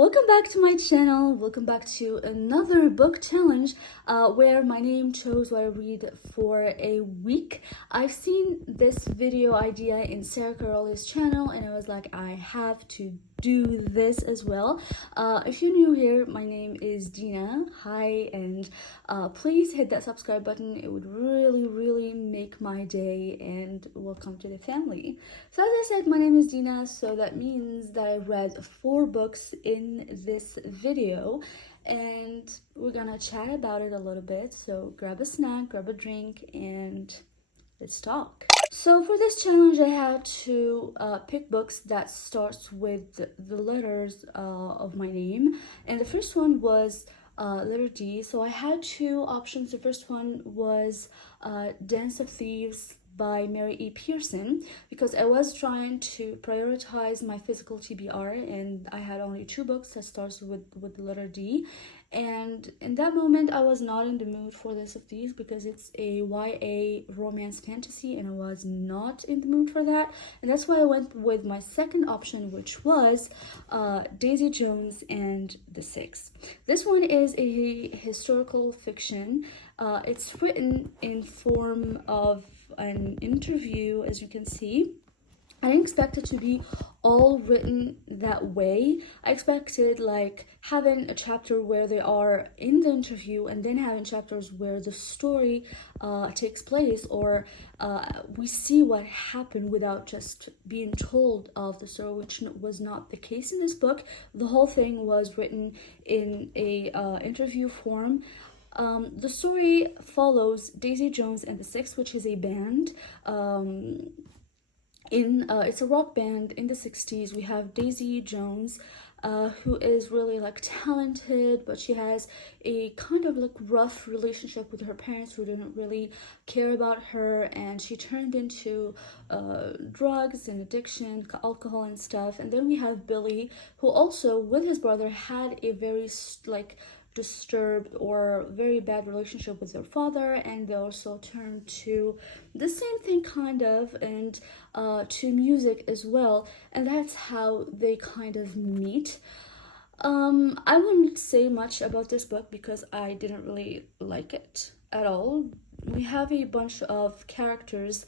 Welcome back to my channel. Welcome back to another book challenge where my name chose what I read for a week. I've seen this video idea in Sarah Caroli's channel and I was like, I have to do this as well. If you're new here, my name is Dina. Hi, and please hit that subscribe button. It would really make my day, and welcome to the family. So as I said, my name is Dina, so that means that I read 4 books in this video and we're gonna chat about it a little bit. So grab a snack, grab a drink, and let's talk. So for this challenge, I had to pick books that starts with the letters of my name, and the first one was letter D. So I had 2 options. The first one was Dance of Thieves by Mary E. Pearson, because I was trying to prioritize my physical TBR and I had only 2 books that starts with the letter D. And in that moment, I was not in the mood for Dance of Thieves because it's a YA romance fantasy and I was not in the mood for that. And that's why I went with my second option, which was Daisy Jones and the Six. This one is a historical fiction. It's written in form of an interview, as you can see. I didn't expect it to be all written that way. I expected like having a chapter where they are in the interview and then having chapters where the story takes place, or we see what happened without just being told of the story, which was not the case in this book. The whole thing was written in a interview form. The story follows Daisy Jones and the Six, which is a band. It's a rock band in the 60s. We have Daisy Jones, who is really like talented, but she has a kind of like rough relationship with her parents who didn't really care about her, and she turned into drugs and addiction, alcohol and stuff. And then we have Billy, who also with his brother had a very like disturbed or very bad relationship with their father, and they also turned to the same thing kind of, and to music as well, and that's how they kind of meet. I wouldn't say much about this book because I didn't really like it at all. We have a bunch of characters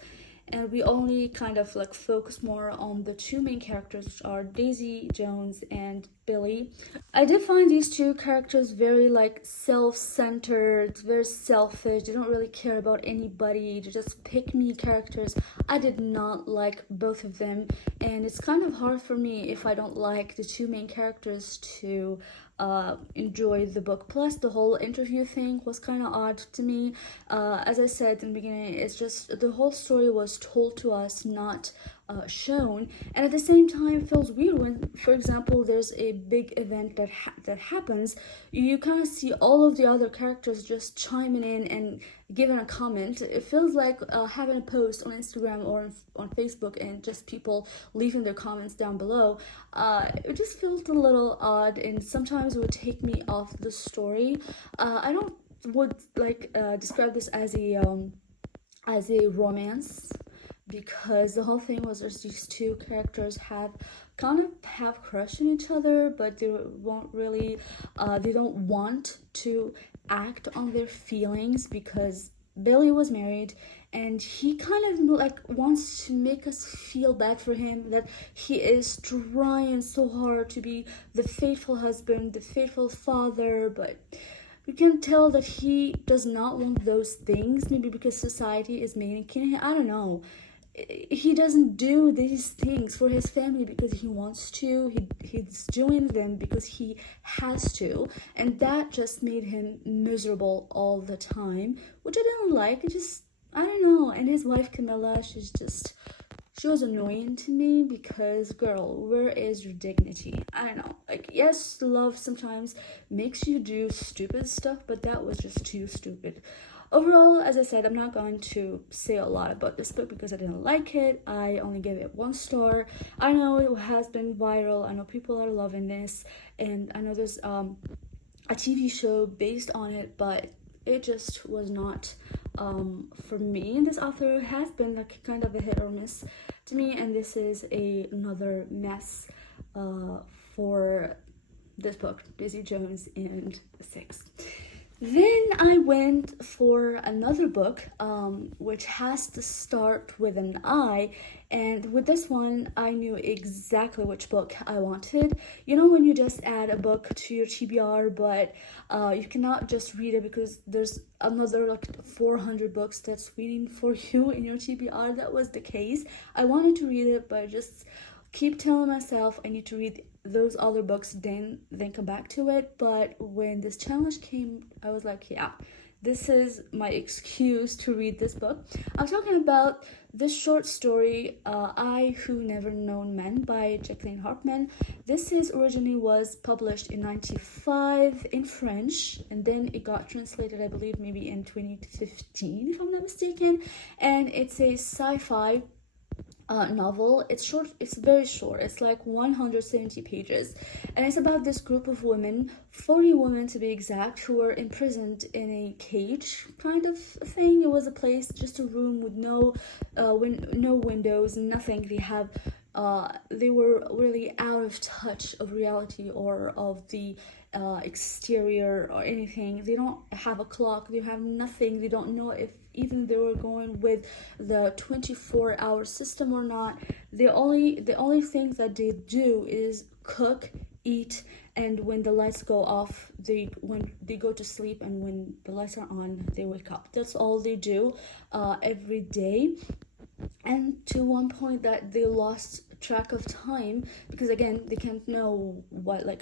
and we only kind of like focus more on the 2 main characters, which are Daisy Jones and Billy. I did find these 2 characters very like self-centered, very selfish. They don't really care about anybody. They're just pick-me characters. I did not like both of them, and it's kind of hard for me if I don't like the 2 main characters to enjoy the book. Plus the whole interview thing was kind of odd to me. As I said in the beginning, it's just the whole story was told to us, not shown, and at the same time it feels weird when, for example, there's a big event that happens. You kind of see all of the other characters just chiming in and giving a comment. It feels like having a post on Instagram or on Facebook and just people leaving their comments down below. It just felt a little odd, and sometimes it would take me off the story. I don't would like describe this as a romance, because the whole thing was there's these 2 characters have crush on each other, but they won't really they don't want to act on their feelings because Billy was married and he kind of like wants to make us feel bad for him, that he is trying so hard to be the faithful husband, the faithful father, but you can tell that he does not want those things, maybe because society is making him, I don't know. He doesn't do these things for his family because he wants to. He's doing them because he has to, and that just made him miserable all the time, which I didn't like. I don't know. And his wife Camilla, she was annoying to me because, girl, where is your dignity? I don't know. Like, yes, love sometimes makes you do stupid stuff, but that was just too stupid. Overall, as I said, I'm not going to say a lot about this book because I didn't like it. I only gave it 1 star. I know it has been viral. I know people are loving this, and I know there's a TV show based on it, but it just was not for me. And this author has been like kind of a hit or miss to me, and this is another mess for this book, Daisy Jones and the Six. Then I went for another book, which has to start with an I, and with this one, I knew exactly which book I wanted. You know when you just add a book to your TBR, but you cannot just read it because there's another like 400 books that's waiting for you in your TBR? That was the case. I wanted to read it, but I just keep telling myself I need to read those other books, then come back to it. But when this challenge came, I was like, yeah, this is my excuse to read this book. I'm talking about this short story, I Who Never Known Men by Jacqueline Hartman. This is originally was published in 95 in French, and then it got translated, I believe, maybe in 2015, if I'm not mistaken. And it's a sci-fi novel. It's short, it's very short, it's like 170 pages, and it's about this group of women, 40 women to be exact, who are imprisoned in a cage kind of thing. It was a place, just a room with no windows, nothing. They were really out of touch of reality or of the exterior or anything. They don't have a clock, they have nothing. They don't know if even they were going with the 24-hour system or not. The only thing that they do is cook, eat, and when the lights go off, when they go to sleep, and when the lights are on, they wake up. That's all they do every day. And to one point that they lost track of time, because again, they can't know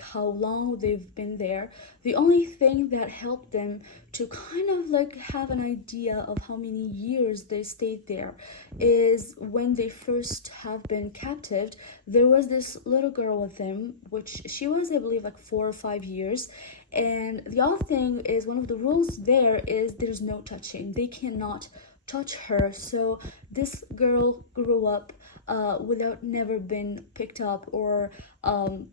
how long they've been there. The only thing that helped them to kind of have an idea of how many years they stayed there is when they first have been captive, there was this little girl with them, which she was, I believe, 4 or 5 years. And the other thing is, one of the rules there is there's no touching. They cannot touch her. So this girl grew up without never been picked up or held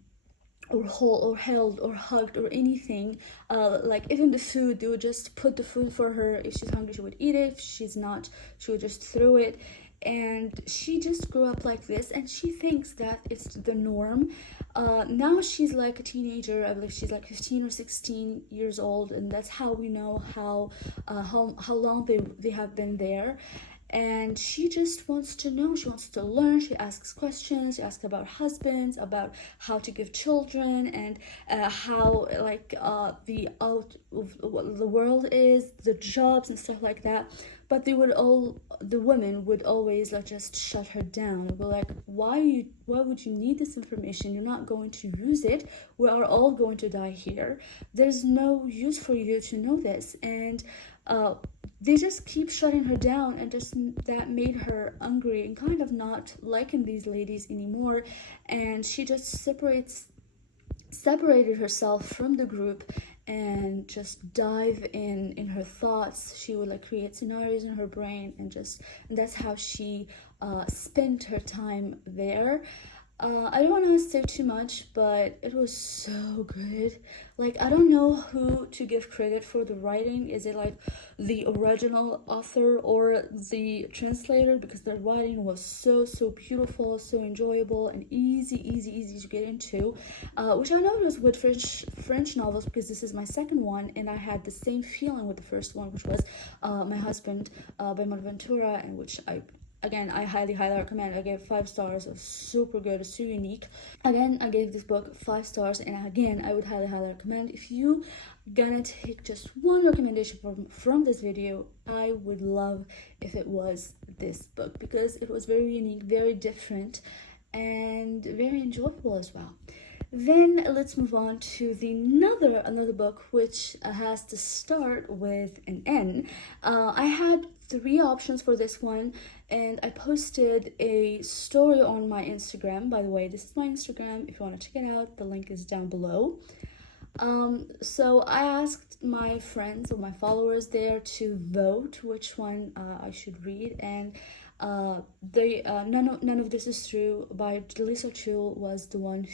or hugged or anything. Even the food, they would just put the food for her. If she's hungry, she would eat it. If she's not, she would just throw it. And she just grew up like this, and she thinks that it's the norm. Now she's like a teenager. I believe she's 15 or 16 years old, and that's how we know how long they have been there. And she just wants to know, she wants to learn. She asks questions, she asks about husbands, about how to give children, and how the world is, the jobs and stuff like that. But the women would always just shut her down. We're like, why would you need this information? You're not going to use it. We are all going to die here. There's no use for you to know this. And they just keep shutting her down, and just that made her angry and kind of not liking these ladies anymore. And she just separated herself from the group and just dive in her thoughts. She would create scenarios in her brain, and that's how she spent her time there. I don't want to say too much, but it was so good. I don't know who to give credit for the writing. Is it the original author or the translator? Because the writing was so beautiful, so enjoyable, and easy to get into, which I noticed with French novels, because this is my second one, and I had the same feeling with the first one, which was My Husband by Ventura, and which I highly recommend. I gave 5 stars. It's super good, it's so unique. Again, I gave this book 5 stars, and again, I would highly recommend. If you gonna take just one recommendation from this video, I would love if it was this book, because it was very unique, very different, and very enjoyable as well. Then let's move on to another book, which has to start with an N. I had 3 options for this one, and I posted a story on my Instagram. By the way, this is my Instagram. If you want to check it out, the link is down below. So I asked my friends or my followers there to vote which one I should read, and None of This Is True by Lisa Chul was the one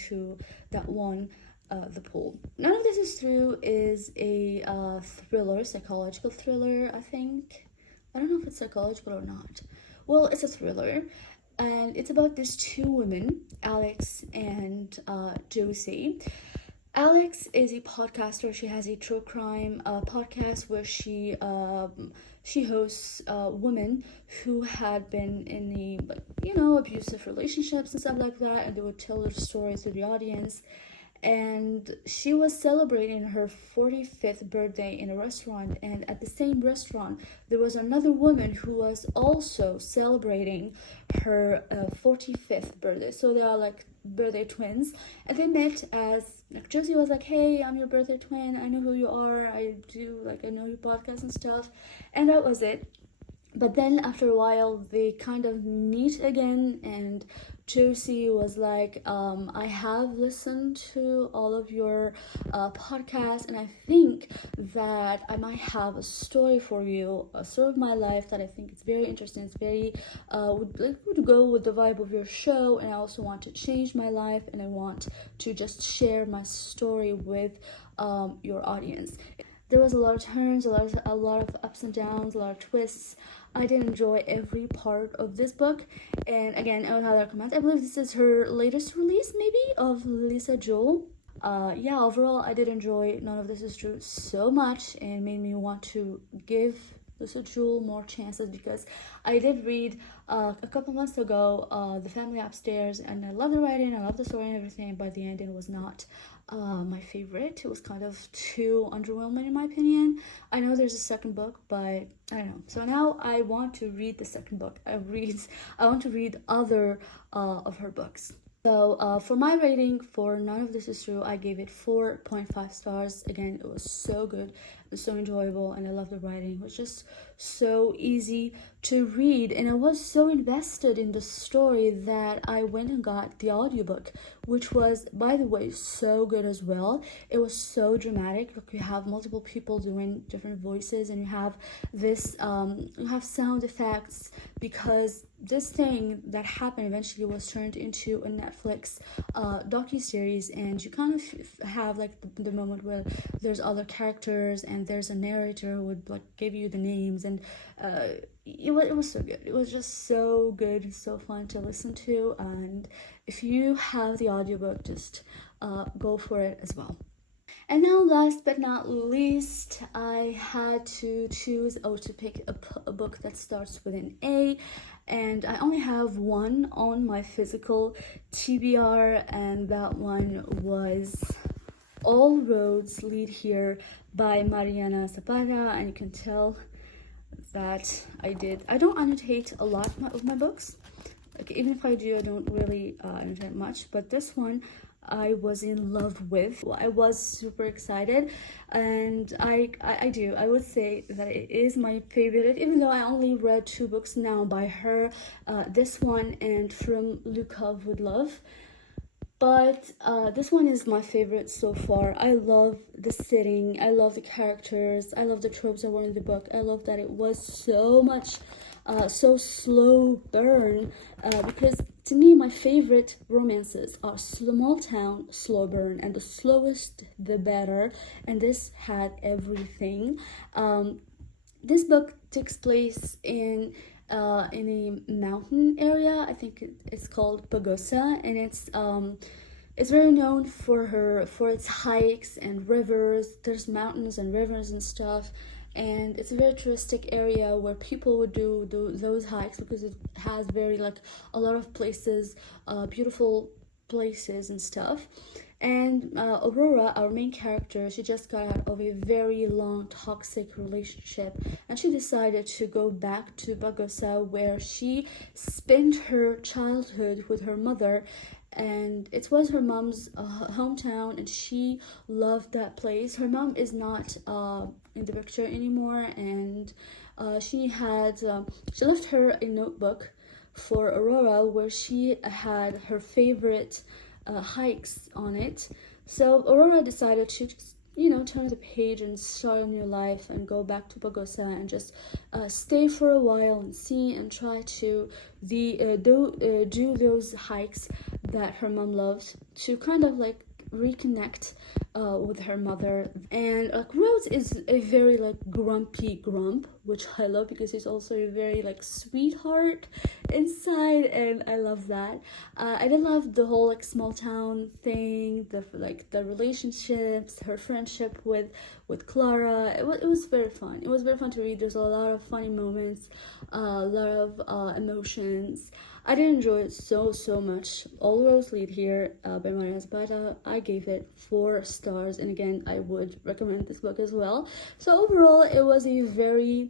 that won the poll. None of This Is True is a thriller, psychological thriller, I think. I don't know if it's psychological or not. Well, it's a thriller, and it's about these 2 women, Alex and Josie. Alex is a podcaster. She has a true crime podcast where she hosts women who had been in the, like, abusive relationships and stuff like that, and they would tell their story to the audience. And she was celebrating her 45th birthday in a restaurant, and at the same restaurant there was another woman who was also celebrating her 45th birthday. So they are like birthday twins, and they met as, like, Josie was like, hey, I'm your birthday twin, I know who you are, I know your podcast and stuff, and that was it. But then after a while they kind of meet again, and Josie was like, I have listened to all of your podcasts, and I think that I might have a story for you, a story of my life that I think it's very interesting. It's very would go with the vibe of your show, and I also want to change my life, and I want to just share my story with your audience. There was a lot of turns, a lot of ups and downs, a lot of twists. I did enjoy every part of this book, and again, I would highly recommend. I believe this is her latest release, maybe, of Lisa Joel. Yeah, overall, I did enjoy None of This Is True so much, and made me want to give Lisa Joel more chances, because I did read a couple months ago The Family Upstairs, and I love the writing, I love the story and everything, but the ending was not my favorite. It was kind of too underwhelming in my opinion. I know there's a second book, but I don't know. So now I want to read the second book. I want to read other of her books. So for my rating for None of This Is True, I gave it 4.5 stars. Again, it was so good, it was so enjoyable, and I love the writing. It was just so easy to read, and I was so invested in the story that I went and got the audiobook, which was, by the way, so good as well. It was so dramatic. Like, you have multiple people doing different voices, and you have this you have sound effects, because this thing that happened eventually was turned into a Netflix docu-series, and you kind of have like the moment where there's other characters and there's a narrator who would like give you the names, and it was so good. It was just so good, so fun to listen to, and if you have the audiobook, just go for it as well. And now, last but not least, I had to choose to pick a book that starts with an A, and I only have one on my physical TBR, and that one was All Roads Lead Here by Mariana Zapata. And you can tell that I don't annotate a lot of my books. Like, even if I do, I don't really annotate much, but this one I was in love with. I was super excited, and I would say that it is my favorite, even though I only read 2 books now by her, this one and From Lukov with Love. But this one is my favorite so far. I love the setting, I love the characters, I love the tropes that were in the book. I love that it was so much so slow burn, because to me my favorite romances are small town, slow burn, and the slowest the better, and this had everything. This book takes place in a mountain area. I think it's called Pagosa, and it's very known for its hikes and rivers. There's mountains and rivers and stuff, and it's a very touristic area where people would do those hikes, because it has very, like, a lot of places, beautiful places and stuff. And Aurora, our main character, she just got out of a very long toxic relationship, and she decided to go back to Bagosa, where she spent her childhood with her mother, and it was her mom's hometown, and she loved that place. Her mom is not in the picture anymore, and she left her a notebook for Aurora where she had her favorite hikes on it. So Aurora decided to just, turn the page and start a new life and go back to Bagosa and just stay for a while and see and try to do those hikes that her mom loves, to kind of like reconnect with her mother. And like Rose is a very like grumpy grump, which I love because he's also a very like sweetheart inside, and I love that. I did love the whole like small town thing, the relationships, her friendship with Clara. It was very fun. It was very fun to read. There's a lot of funny moments, a lot of emotions. I did enjoy it so much. All Roads Lead here by Maria Zapata. I gave it 4 stars, and again, I would recommend this book as well. So overall, it was a very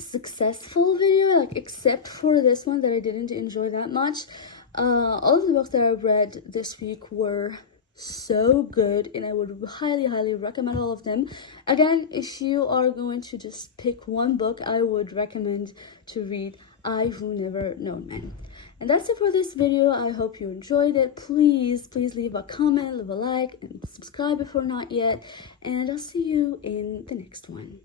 successful video, like except for this one that I didn't enjoy that much. All of the books that I read this week were so good, and I would highly recommend all of them. Again, if you are going to just pick one book, I would recommend to read I Who Never Known Men. And that's it for this video. I hope you enjoyed it. Please leave a comment, leave a like, and subscribe if you're not yet, and I'll see you in the next one.